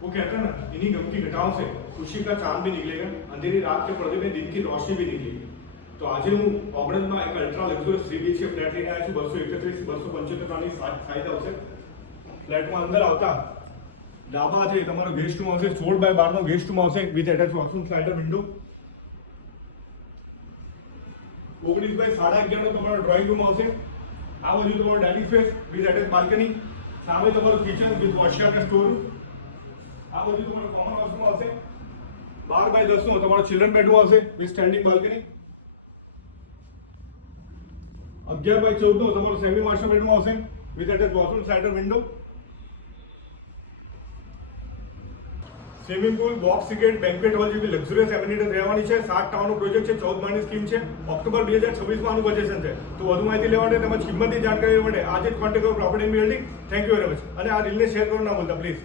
वो कहता है ना, इन्हीं गम की घटाओं से खुशी का चांद भी निकलेगा, अंधेरी रात के पर्दे में दिन की रोशनी भी निकलेगी। તો આજે હું ઓગણમાં એક અલ્ટ્રા લક્ઝુરિયસ 3 BHK ફ્લેટ લઈને આવ્યો છું। 231 275 વાળી સાઈઝ આવશે। ફ્લેટમાં અંદર આવતા ડાબા છે તમારો ગેસ્ટ રૂમ આવશે, 16x12 નો ગેસ્ટ રૂમ આવશે with attach washroom slider window. 19x11.5 નો તમારો ડ્રોઈંગ રૂમ આવશે। આ બાજુ તમારો dining space with attach balcony, સામે તમારું કિચન વિથ વોશિંગ અને સ્ટોર રૂમ। આ બાજુ તમારો કોમન વોશરૂમ આવશે। 12x10 નો તમારો ચિલ્ડ્રન બેડરૂમ આવશે વિથ સ્ટેન્ડિંગ બાલ્કની। 11x14 નો તમારો સેમી માસ્ટર બેડરૂમ આવશે with attach washroom slider window. Swimming pool, box cricket, banquet hall જેવી લક્ઝુરિયસ એમિનિટીઝ રહેવાની છે। 7 ટાવરનો પ્રોજેક્ટ છે, 14 માળની સ્કીમ છે। ઓક્ટોબર 2026 માં આનું બજેશન છે। તો વધુ માહિતી લેવા માટે તેમજ કિંમતની જાણકારી માટે આજે જ કોન્ટેક્ટ કરો property building. Thank you very much અને આ રીલને શેર કરો ના ભૂલતા પ્લીઝ।